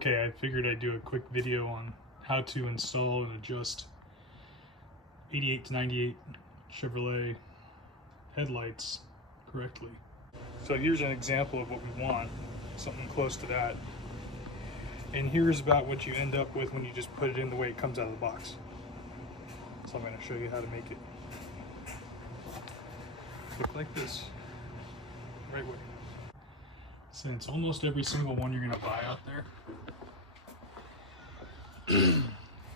Okay, I figured I'd do a quick video on how to install and adjust 88 to 98 Chevrolet headlights correctly. So here's an example of what we want, something close to that. And here's about what you end up with when you just put it in the way it comes out of the box. So I'm going to show you how to make it look like this, right way. Since almost every single one you're going to buy out there,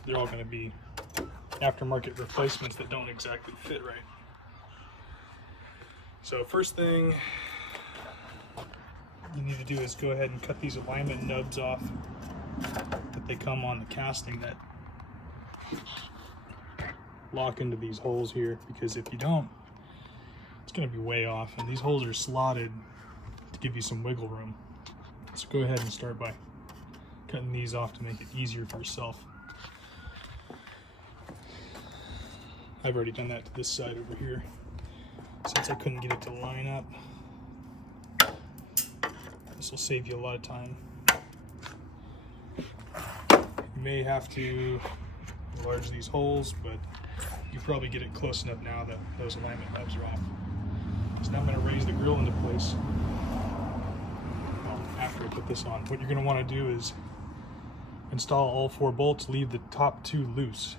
they're all going to be aftermarket replacements that don't exactly fit right. So first thing you need to do is go ahead and cut these alignment nubs off that they come on the casting that lock into these holes here, because if you don't, it's going to be way off, and these holes are slotted to give you some wiggle room. So go ahead and start by cutting these off to make it easier for yourself. I've already done that to this side over here since I couldn't get it to line up. This will save you a lot of time. You may have to enlarge these holes, but you probably get it close enough now that those alignment nubs are off. So now I'm going to raise the grill into place. Well, after I put this on, what you're going to want to do is install all 4 bolts, leave the top 2 loose,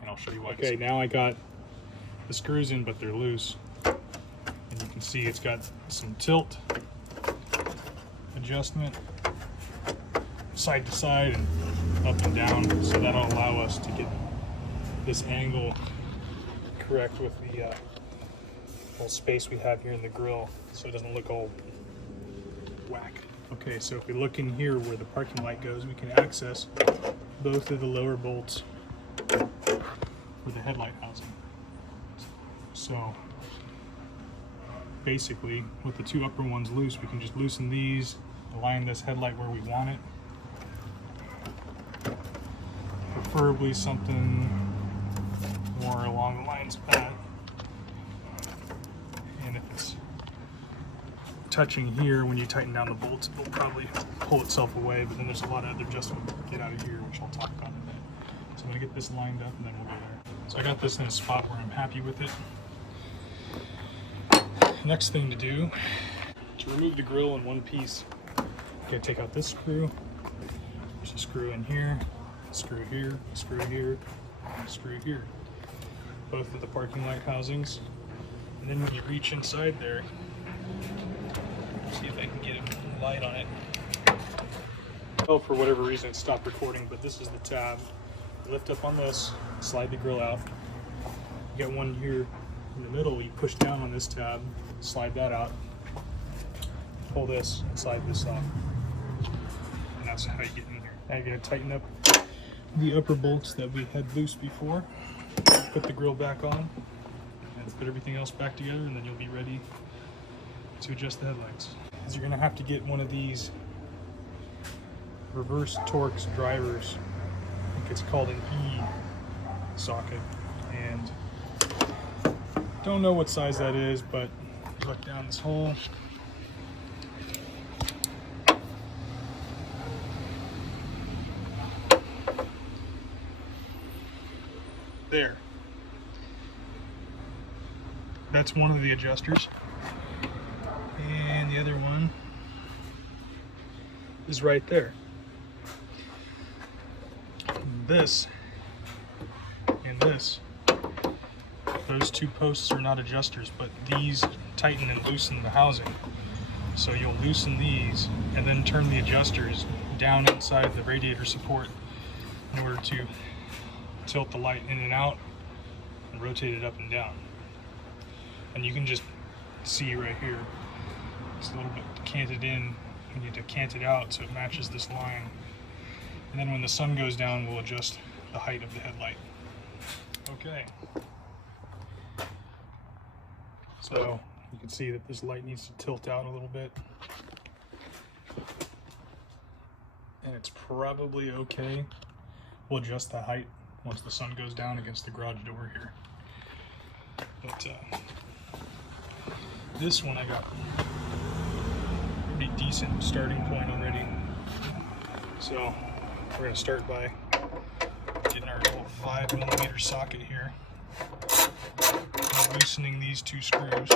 and I'll show you why. Okay, now I got the screws in, but they're loose. And you can see it's got some tilt adjustment side to side and up and down, so that'll allow us to get this angle correct with the little space we have here in the grill, so it doesn't look all whack. Okay, so if we look in here where the parking light goes, we can access both of the lower bolts for the headlight housing. So basically, with the 2 upper ones loose, we can just loosen these, align this headlight where we want it. Preferably something more along the lines of that. And if it's touching here, when you tighten down the bolts, it will probably pull itself away, but then there's a lot of other adjustments to get out of here, which I'll talk about in a bit. So I'm going to get this lined up and then we'll go there. So I got this in a spot where I'm happy with it. Next thing to do, to remove the grill in one piece, you gotta take out this screw. There's a screw in here, a screw here, a screw here, and a screw here. Both of the parking light housings. And then when you reach inside there, see if I can get a light on it. Oh, for whatever reason it stopped recording, but this is the tab. You lift up on this, slide the grill out. You got one here in the middle, you push down on this tab, slide that out, pull this, and slide this off. And that's how you get in here. Now you're going to tighten up the upper bolts that we had loose before, put the grill back on, and put everything else back together, and then you'll be ready to adjust the headlights. You're going to have to get one of these reverse Torx drivers. I think it's called an E socket, and don't know what size that is, but look down this hole. There. That's one of the adjusters. And the other one is right there. This and this. Those 2 posts are not adjusters, but these tighten and loosen the housing. So you'll loosen these and then turn the adjusters down inside the radiator support in order to tilt the light in and out and rotate it up and down. And you can just see right here, it's a little bit canted in. We need to cant it out so it matches this line. And then when the sun goes down, we'll adjust the height of the headlight. Okay. So you can see that this light needs to tilt out a little bit. And it's probably okay. We'll adjust the height once the sun goes down against the garage door here. But this one I got a pretty decent starting point already. So we're going to start by getting our little 5mm socket here and loosening these 2 screws.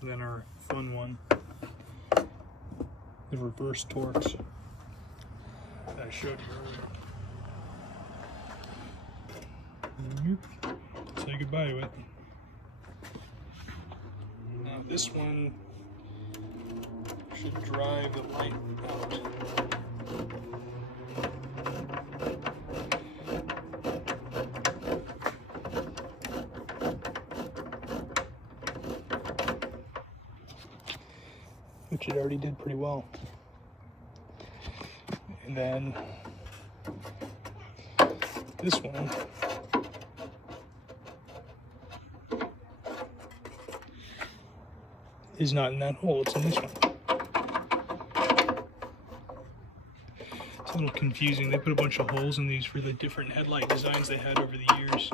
And then our fun one, the reverse Torx that I showed you earlier. Say goodbye to it. Now this one should drive the light out. Which it already did pretty well. And then this one is not in that hole, it's in this one. It's a little confusing. They put a bunch of holes in these for the different headlight designs they had over the years.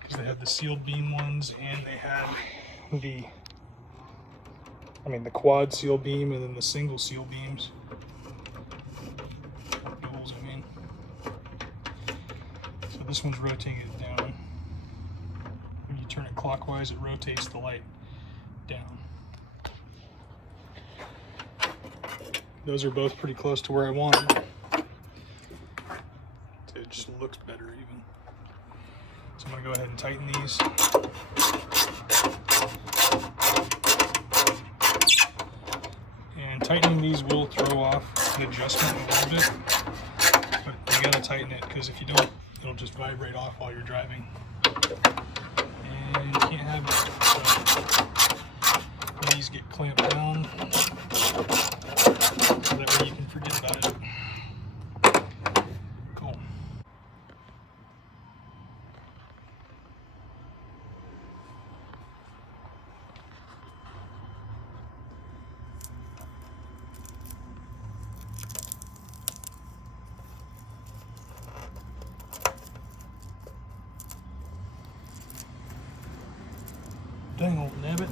Because they had the sealed beam ones and they had the quad seal beam and then the single seal beams. Duals, I mean. So this one's rotating it down. When you turn it clockwise, it rotates the light down. Those are both pretty close to where I want them. It just looks better even. So I'm going to go ahead and tighten these. Tightening these will throw off the adjustment a little bit, but you gotta tighten it because if you don't, it'll just vibrate off while you're driving. And you can't have it. So these get clamped down, so that way you can forget about it. Cool. Dang old nabbit.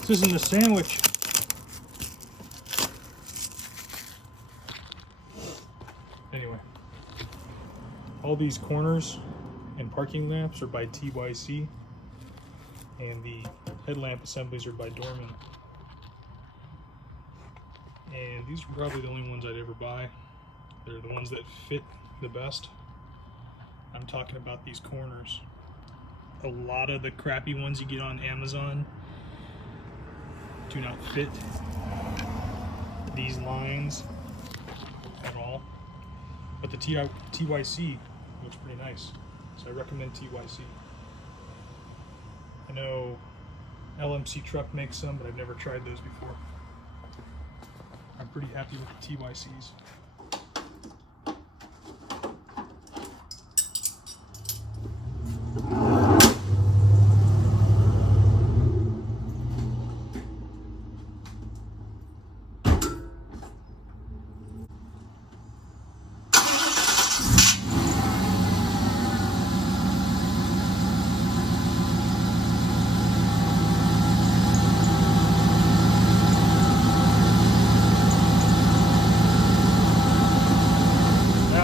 This isn't a sandwich. Anyway, all these corners and parking lamps are by TYC, and the headlamp assemblies are by Dorman. And these are probably the only ones I'd ever buy. They're the ones that fit the best. I'm talking about these corners. A lot of the crappy ones you get on Amazon do not fit these lines at all. But the TYC looks pretty nice, so I recommend TYC. I know LMC Truck makes some, but I've never tried those before. I'm pretty happy with the TYCs.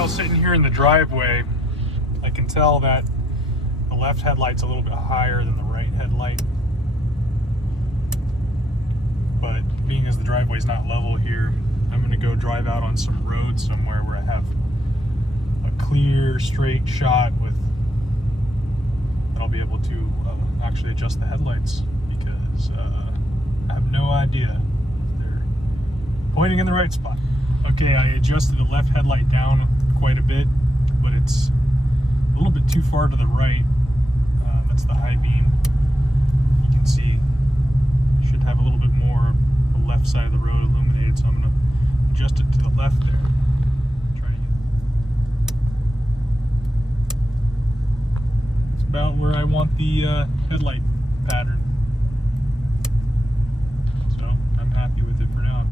Sitting here in the driveway, I can tell that the left headlight's a little bit higher than the right headlight. But being as the driveway's not level here, I'm going to go drive out on some road somewhere where I have a clear, straight shot with that I'll be able to actually adjust the headlights, because I have no idea if they're pointing in the right spot. Okay, I adjusted the left headlight down quite a bit, but it's a little bit too far to the right. That's the high beam. You can see you should have a little bit more the left side of the road illuminated, so I'm going to adjust it to the left there. Try to get... It's about where I want the headlight pattern. So I'm happy with it for now.